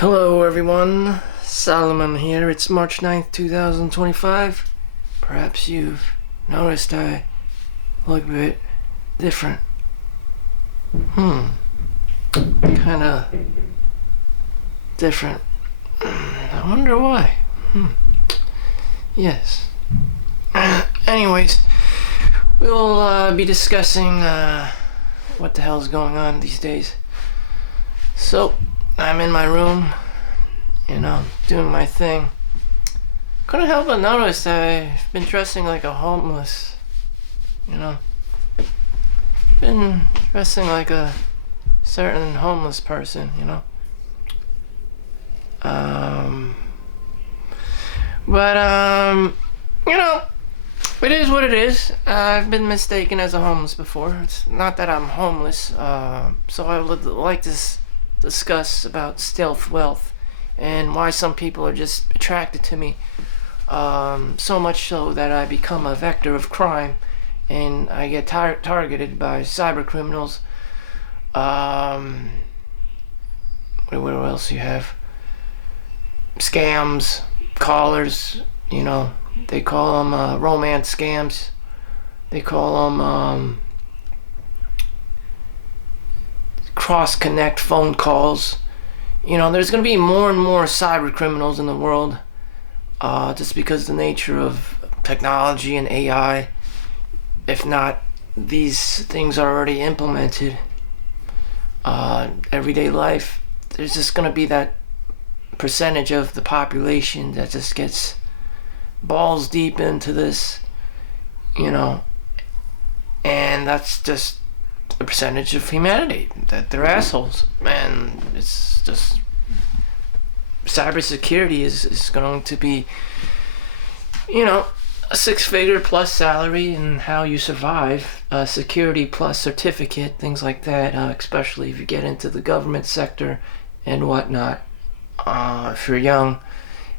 Hello everyone, Solomon here. It's March 9th, 2025. Perhaps you've noticed I look a bit different. Kinda different. I wonder why. Yes. Anyways, we'll be discussing what the hell's going on these days. So, I'm in my room, doing my thing. Couldn't help but notice I've been dressing like a homeless, Been dressing like a certain homeless person, But, it is what it is. I've been mistaken as a homeless before. It's not that I'm homeless, so I would like to discuss about stealth wealth and why some people are just attracted to me, so much so that I become a vector of crime and I get targeted by cyber criminals. What else you have? Scams, callers, they call them romance scams. They call them cross-connect phone calls. There's going to be more and more cyber criminals in the world, just because the nature of technology and AI. If not, these things are already implemented. Everyday life, there's just going to be that percentage of the population that just gets balls deep into this, and that's just a percentage of humanity, that they're assholes. And it's just, cybersecurity is going to be, a 6-figure plus salary and how you survive, security plus certificate, things like that, especially if you get into the government sector and whatnot. If you're young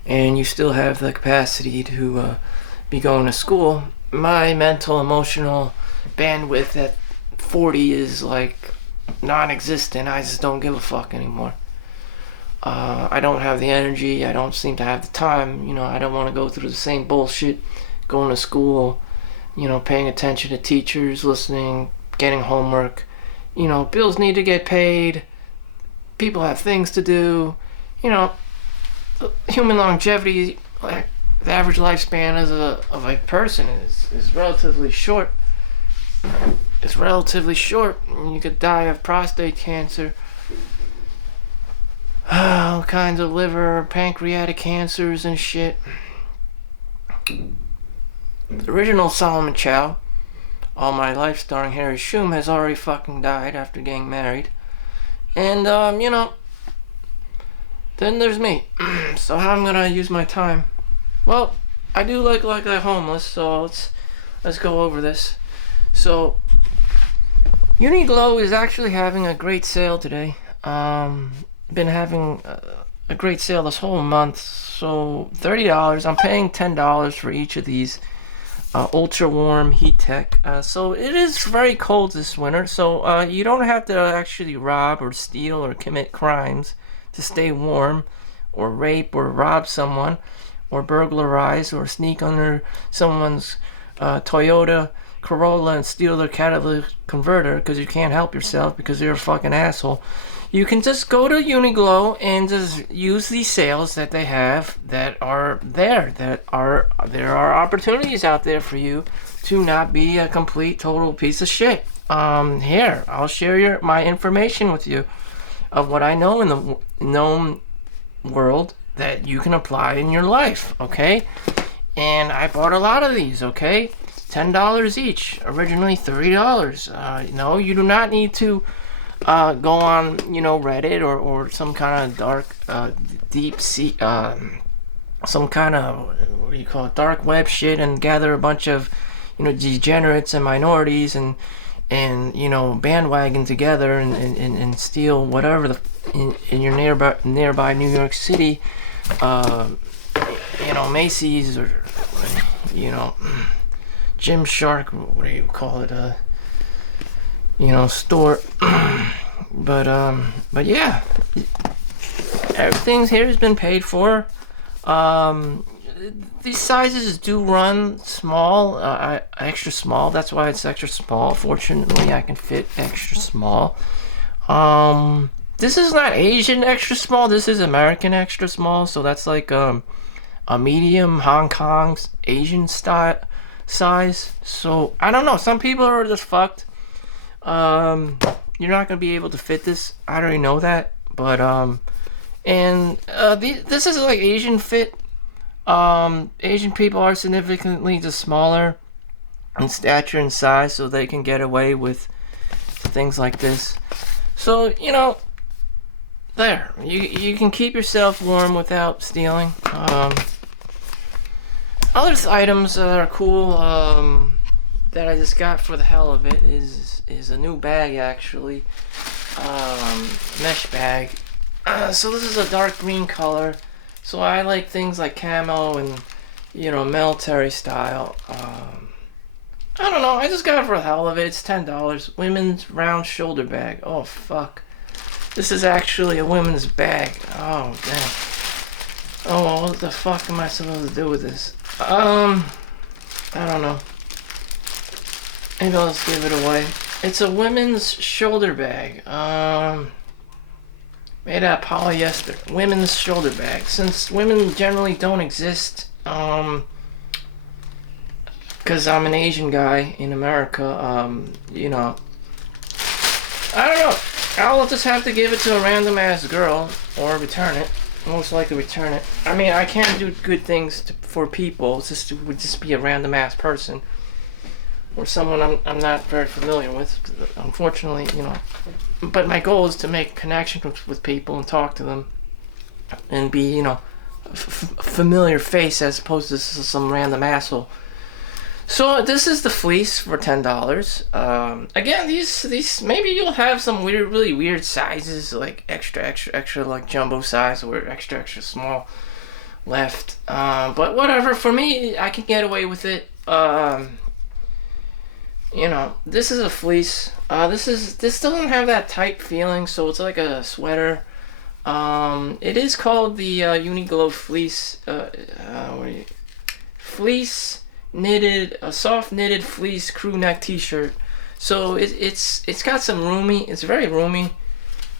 and you still have the capacity to be going to school, my mental, emotional bandwidth at 40 is like non-existent. I just don't give a fuck anymore. I don't have the energy. I don't seem to have the time. I don't want to go through the same bullshit going to school, paying attention to teachers, listening, getting homework. Bills need to get paid. People have things to do. Human longevity, like the average lifespan of a person is relatively short. It's relatively short. You could die of prostate cancer, all kinds of liver, pancreatic cancers and shit. The original Solomon Chau, All My Life starring Harry Shum, has already fucking died after getting married. And, then there's me. So how I'm gonna use my time? Well, I do look like I'm homeless, so let's go over this. So, Uniqlo is actually having a great sale today. Been having a great sale this whole month. So $30. I'm paying $10 for each of these ultra warm heat tech. So it is very cold this winter. So you don't have to actually rob or steal or commit crimes to stay warm, or rape or rob someone, or burglarize or sneak under someone's Toyota Corolla and steal their catalytic converter because you can't help yourself because you're a fucking asshole. You can just go to Uniqlo and just use these sales that they have that are there. There are opportunities out there for you to not be a complete total piece of shit. Here, I'll share my information with you of what I know in the known world that you can apply in your life, okay? And I bought a lot of these, okay? $10 each, originally $30. No, you do not need to go on, Reddit or some kind of dark, deep sea, some kind of, what do you call it, dark web shit and gather a bunch of, degenerates and minorities and bandwagon together and steal whatever in your nearby New York City, Macy's or, Gymshark, what do you call it, store. But yeah, everything here has been paid for. These sizes do run small, extra small. That's why it's extra small. Fortunately, I can fit extra small. This is not Asian extra small. This is American extra small. So that's like a medium Hong Kong's Asian style size. So I don't know. Some people are just fucked. You're not gonna be able to fit this. I already know that. But this is like Asian fit. Asian people are significantly just smaller in stature and size, so they can get away with things like this. So, you know, there. You can keep yourself warm without stealing. Other items that are cool, that I just got for the hell of it is a new bag, actually. Mesh bag. So this is a dark green color. So I like things like camo and, you know, military style. I don't know. I just got it for the hell of it. It's $10. Women's round shoulder bag. Oh, fuck. This is actually a women's bag. Oh, damn. Oh, well, what the fuck am I supposed to do with this? I don't know. Maybe I'll just give it away. It's a women's shoulder bag. Made out of polyester. Women's shoulder bag. Since women generally don't exist, because I'm an Asian guy in America, you know, I don't know. I'll just have to give it to a random ass girl or return it. Most likely return it. I mean, I can't do good things for people. It would just be a random ass person or someone I'm not very familiar with. Unfortunately, you know. But my goal is to make connections with people and talk to them and be, you know, a familiar face as opposed to some random asshole. So this is the fleece for $10. Again, these maybe you'll have some really weird sizes, like extra like jumbo size or extra small left. But whatever, for me, I can get away with it. You know, this is a fleece. This doesn't have that tight feeling, so it's like a sweater. It is called the Uniqlo fleece. Fleece knitted, a soft knitted fleece crew neck T-shirt. So it's got some roomy. It's very roomy.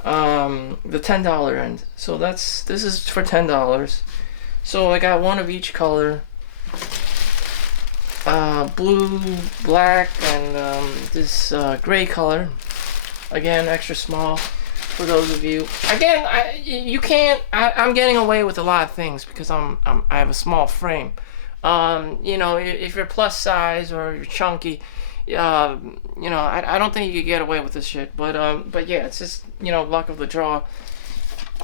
The $10 end. So this is for $10. So I got one of each color. Blue, black, and this gray color. Again, extra small for those of you. Again, I'm getting away with a lot of things because I have a small frame. You know, if you're plus size or you're chunky, you know, I don't think you could get away with this shit. But yeah, it's just, you know, luck of the draw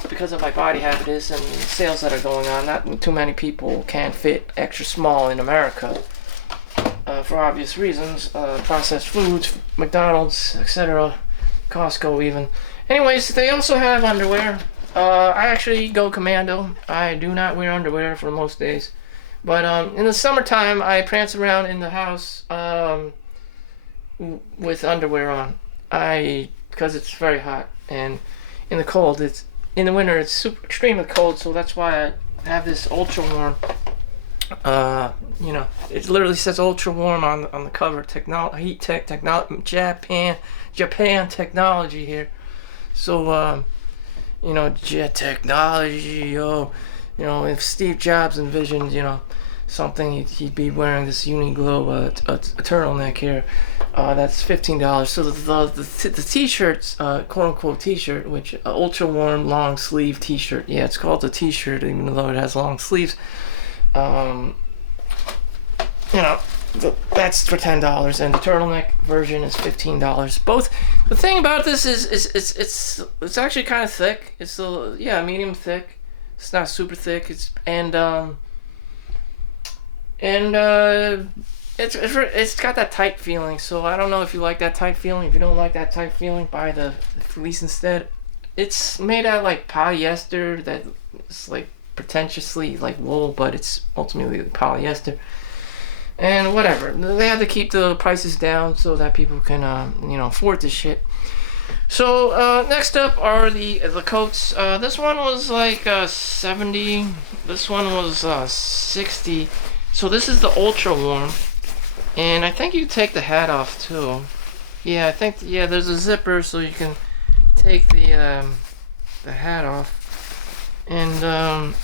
because of my body habitus and the sales that are going on. Not too many people can fit extra small in America. For obvious reasons, processed foods, McDonald's, etc., Costco even. Anyways, they also have underwear. I actually go commando. I do not wear underwear for most days. But in the summertime, I prance around in the house with underwear on. Because it's very hot. And in the winter, it's super extremely cold, so that's why I have this ultra warm. You know, it literally says ultra warm on the cover. Heat tech technology, Japan technology here. So you know, jet technology. You know, if Steve Jobs envisioned, you know, something, he'd be wearing this Uniqlo a turtleneck here. That's $15. So the t-shirts, quote unquote t-shirt, which ultra warm long sleeve t-shirt. Yeah, it's called a t-shirt even though it has long sleeves. You know, that's for $10, and the turtleneck version is $15. Both. The thing about this is it's actually kind of thick. It's medium thick. It's not super thick. It's got that tight feeling. So I don't know if you like that tight feeling. If you don't like that tight feeling, buy the fleece instead. It's made out of like polyester that's like pretentiously like wool, but it's ultimately polyester. And whatever, they have to keep the prices down so that people can, you know, afford this shit. So next up are the coats. This one was like 70. This one was 60. So this is the ultra warm, and I think you take the hat off too. Yeah, I think there's a zipper so you can take the hat off. And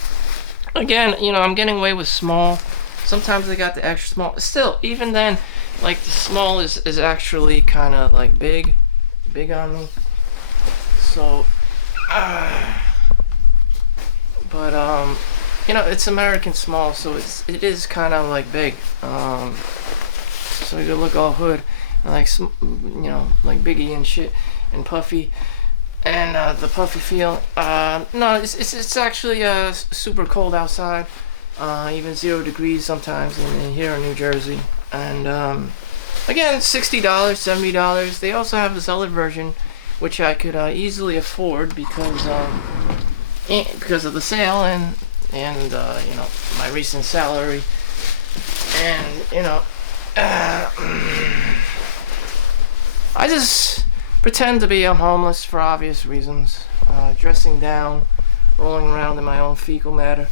again, I'm getting away with small. Sometimes they got the extra small. Still, even then, like the small is actually kind of like big on me. So, but it's American small, so it is kind of like big. So you look all hood, and like like Biggie and shit, and puffy, and the puffy feel. No, it's actually super cold outside, even 0 degrees sometimes in here in New Jersey, and again, $60, $70. They also have this other version, which I could easily afford because of the sale and my recent salary, and I just pretend to be homeless for obvious reasons, dressing down, rolling around in my own fecal matter.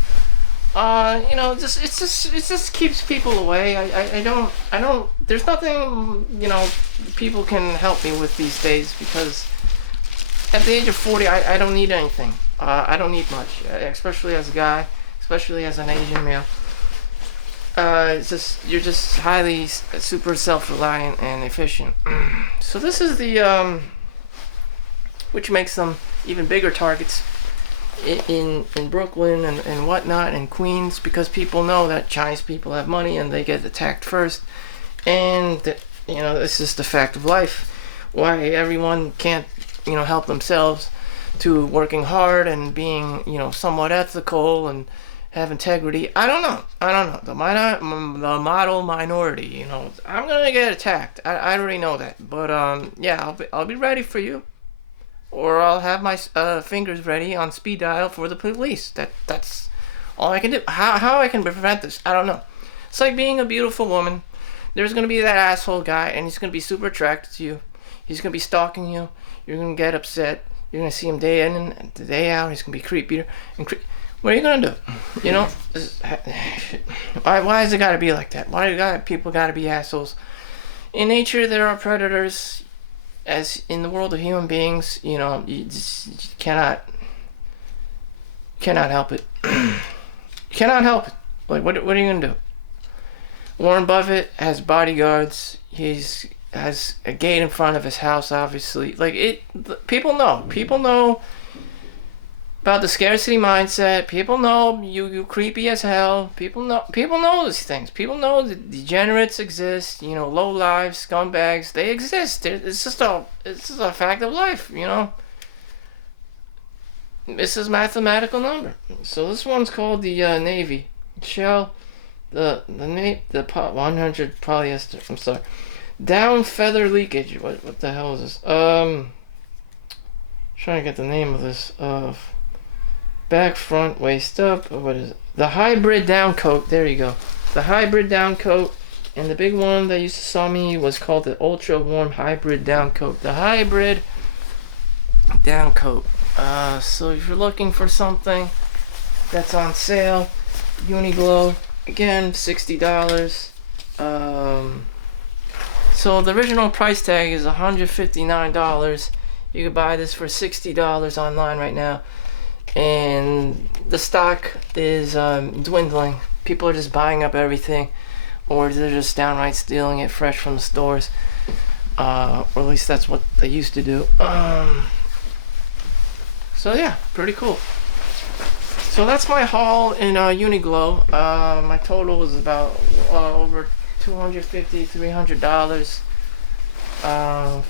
It just keeps people away. I don't. There's nothing people can help me with these days, because at the age of 40, I don't need anything. I don't need much, especially as a guy, especially as an Asian male. You're just highly super self-reliant and efficient. So this is the which makes them even bigger targets in Brooklyn and whatnot, and Queens, because people know that Chinese people have money and they get attacked first, and this is the fact of life. Why everyone can't help themselves to working hard and being somewhat ethical and have integrity. I don't know. The model minority. I'm gonna get attacked. I already know that. But I'll be ready for you, or I'll have my fingers ready on speed dial for the police. That's all I can do. How I can prevent this, I don't know. It's like being a beautiful woman. There's gonna be that asshole guy, and he's gonna be super attracted to you. He's gonna be stalking you. You're gonna get upset. You're gonna see him day in and day out. He's gonna be creepier and what are you gonna do? Why has it gotta be like that? Why do people gotta be assholes? In nature, there are predators. As in the world of human beings, you just cannot help it. Cannot help it. Like, what are you gonna do? Warren Buffett has bodyguards. Has a gate in front of his house, obviously. People know about the scarcity mindset. People know you creepy as hell. People know these things. People know that degenerates exist. Low lives, scumbags. They exist. It's just a fact of life. This is mathematical number. So this one's called the Navy Chau, the 100 polyester. I'm sorry. Down feather leakage. What the hell is this? Trying to get the name of this. Back, front, waist up. What is it? The hybrid down coat. There you go. The hybrid down coat. And the big one that used to saw me was called the ultra warm hybrid down coat. The hybrid down coat. So if you're looking for something that's on sale, Uniqlo, again, $60. So the original price tag is $159. You can buy this for $60 online right now, and the stock is dwindling. People are just buying up everything, or they're just downright stealing it fresh from the stores, or at least that's what they used to do. So yeah, pretty cool. So that's my haul in Uniqlo. My total was about over $250, $300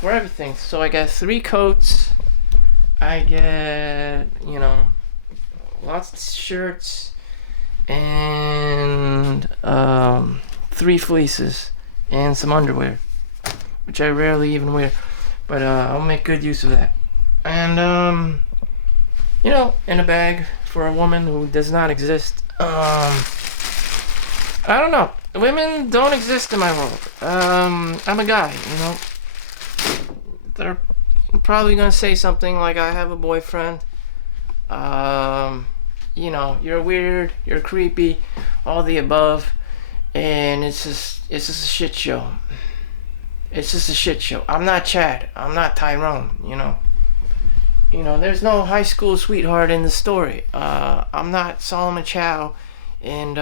for everything. So I got 3 coats. I get lots of shirts and 3 fleeces and some underwear, which I rarely even wear, but I'll make good use of that. And in a bag for a woman who does not exist. I don't know. Women don't exist in my world. I'm a guy, They're, I'm probably gonna say something like, I have a boyfriend. You're weird, you're creepy, all the above, and it's just a shit show. It's just a shit show. I'm not Chad. I'm not Tyrone. There's no high school sweetheart in the story. I'm not Solomon Chau, and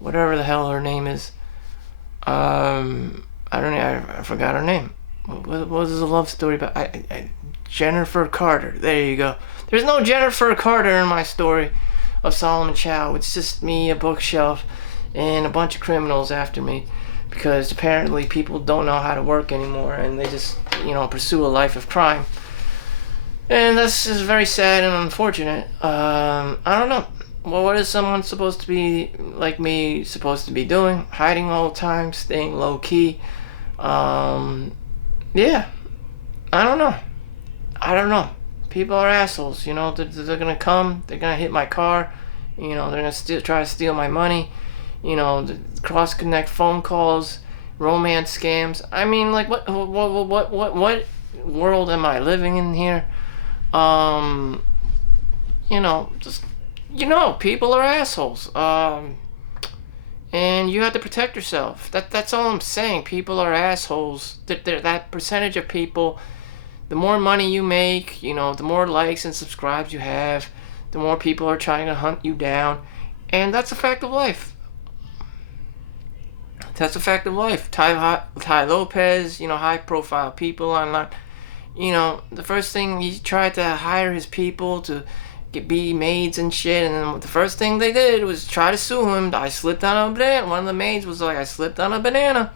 whatever the hell her name is. I don't know. I forgot her name. What was the love story about? Jennifer Carter. There you go. There's no Jennifer Carter in my story of Solomon Chau. It's just me, a bookshelf, and a bunch of criminals after me, because apparently people don't know how to work anymore, and they just pursue a life of crime. And this is very sad and unfortunate. I don't know. Well, what is someone supposed to be like me supposed to be doing? Hiding all the time, staying low key. Yeah. I don't know. I don't know. People are assholes. They're gonna come. They're gonna hit my car. They're gonna try to steal my money. The cross connect phone calls, romance scams. I mean, like, what world am I living in here? Just people are assholes. And you have to protect yourself. That's all I'm saying. People are assholes. That percentage of people, the more money you make, the more likes and subscribes you have, the more people are trying to hunt you down, and that's a fact of life. That's a fact of life. Ty Lopez, high-profile people online. The first thing, he tried to hire his people to be maids and shit, and then the first thing they did was try to sue him. I slipped on a banana. One of the maids was like, I slipped on a banana.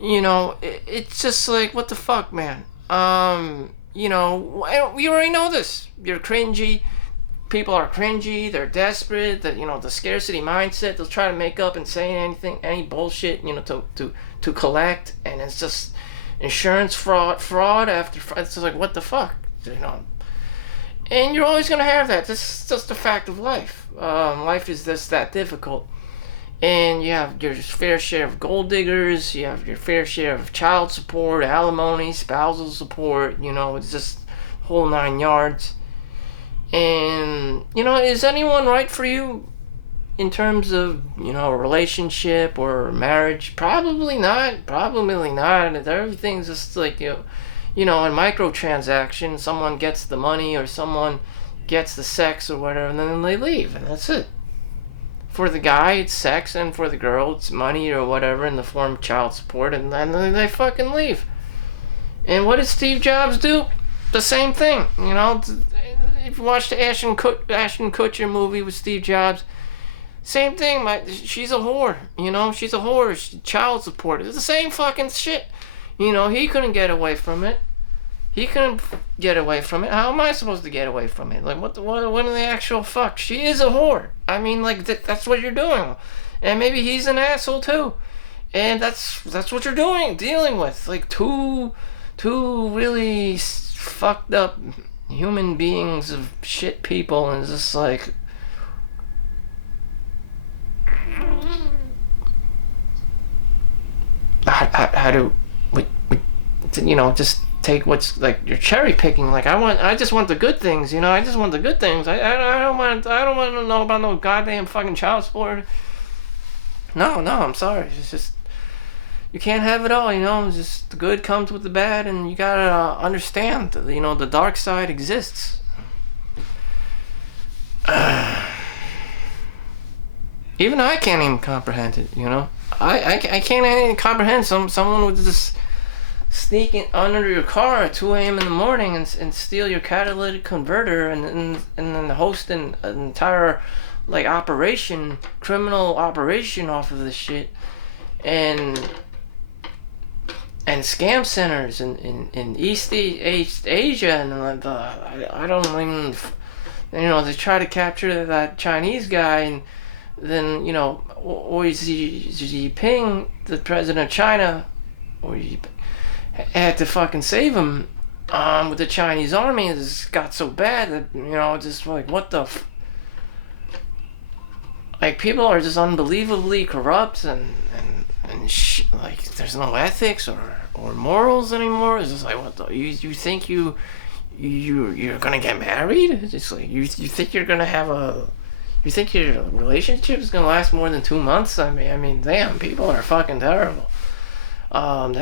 It's just like, what the fuck, man? We already know this. You're cringy. People are cringy. They're desperate. The scarcity mindset. They'll try to make up and say anything, any bullshit, to collect, and it's just insurance fraud after fraud. It's just like, what the fuck, And you're always gonna have that. This is just a fact of life. Life is just that difficult. And you have your fair share of gold diggers, you have your fair share of child support, alimony, spousal support, it's just whole 9 yards. And, is anyone right for you in terms of, a relationship or marriage? Probably not. Everything's just like, in microtransactions, someone gets the money or someone gets the sex or whatever, and then they leave, and that's it. For the guy, it's sex, and for the girl, it's money or whatever in the form of child support, and then they fucking leave. And what did Steve Jobs do? The same thing, If you watch the Ashton Kutcher movie with Steve Jobs, same thing. She's a whore, she's a whore. She's child support. It's the same fucking shit. He couldn't get away from it. How am I supposed to get away from it? Like, what in the actual fuck? She is a whore. I mean, like, that's what you're doing. And maybe he's an asshole too. And that's what you're dealing with. Like, two really fucked up human beings of shit people, and it's just like, how do we just take what's like, you're cherry picking. Like, I just want the good things. I just want the good things. I don't want to know about no goddamn fucking child support. No, I'm sorry. It's just, you can't have it all. It's just the good comes with the bad, and you gotta understand that, the dark side exists. Even I can't even comprehend it. I can't even comprehend someone would just sneak in under your car at 2 a.m. in the morning and steal your catalytic converter, and then host an entire, like, criminal operation off of this shit, and scam centers in East Asia, and I don't even, they try to capture that Chinese guy, and then, or Xi Jinping, the president of China, had to fucking save him with the Chinese army. It just got so bad that, just like, what the like, people are just unbelievably corrupt, and and like there's no ethics or morals anymore. It's just like, what the, you think you're gonna get married? It's just like you think you're gonna have a, you think your relationship is gonna last more than 2 months? I mean, damn, people are fucking terrible. I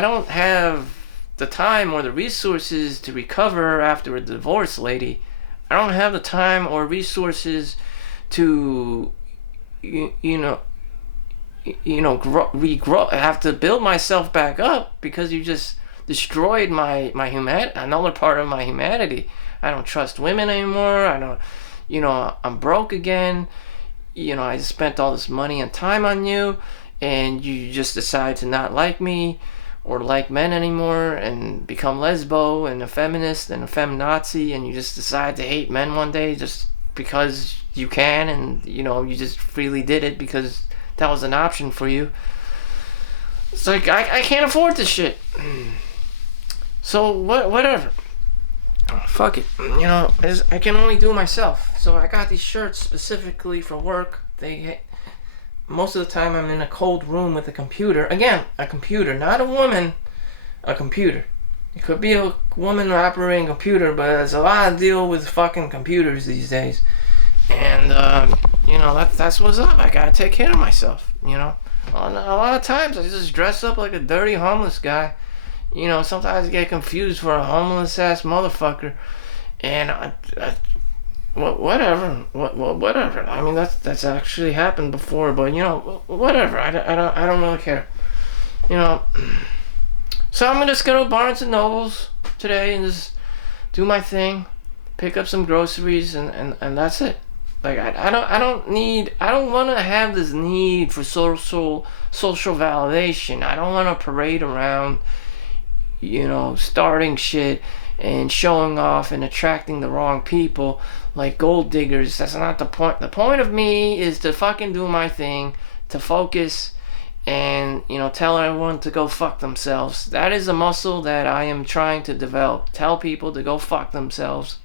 don't have the time or the resources to recover after a divorce, lady. I don't have the time or resources to, regrow. I have to build myself back up because you just destroyed my humanity, another part of my humanity. I don't trust women anymore. I don't, I'm broke again. I just spent all this money and time on you, and you just decide to not like me or like men anymore and become lesbo and a feminist and a feminazi, and you just decide to hate men one day just because you can, and you just freely did it because that was an option for you. It's like I can't afford this shit. So whatever. Fuck it. I can only do myself. So I got these shirts specifically for work. Most of the time I'm in a cold room with a computer. Again, a computer, not a woman, a computer. It could be a woman operating a computer, but there's a lot of deal with fucking computers these days. And, that's what's up. I gotta take care of myself, A lot of times I just dress up like a dirty homeless guy. Sometimes I get confused for a homeless ass motherfucker. And whatever. I mean, that's actually happened before, but whatever. I don't really care. So I'm just gonna go to Barnes and Nobles today and just do my thing, pick up some groceries, and that's it. Like I don't want to have this need for social validation. I don't want to parade around, starting shit and showing off and attracting the wrong people like gold diggers. That's not the point. The point of me is to fucking do my thing, to focus, and tell everyone to go fuck themselves. That is a muscle that I am trying to develop. Tell people to go fuck themselves,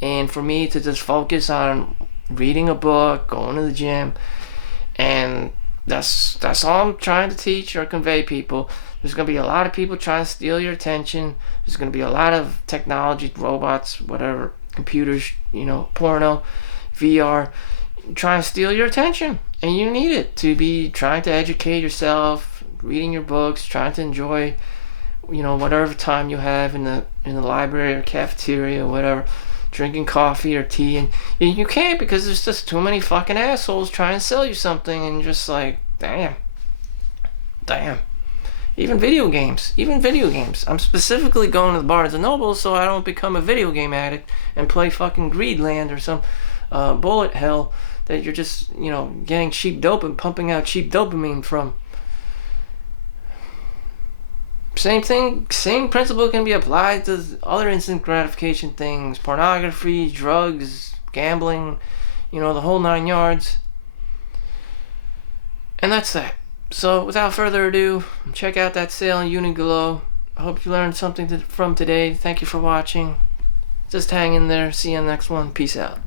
and for me to just focus on reading a book, going to the gym, and that's all I'm trying to teach or convey people. There's going to be a lot of people trying to steal your attention. There's going to be a lot of technology, robots, whatever, computers, porno, VR, trying to steal your attention. And you need it to be trying to educate yourself, reading your books, trying to enjoy, whatever time you have in the library or cafeteria or whatever, drinking coffee or tea. And you can't, because there's just too many fucking assholes trying to sell you something, and you're just like, damn. Even video games. I'm specifically going to the Barnes and Noble so I don't become a video game addict and play fucking Greedland or some bullet hell that you're just, getting cheap dope and pumping out cheap dopamine from. Same thing, same principle can be applied to other instant gratification things. Pornography, drugs, gambling, the whole 9 yards. And that's that. So, without further ado, check out that sale on Uniqlo. I hope you learned something from today. Thank you for watching. Just hang in there. See you on the next one. Peace out.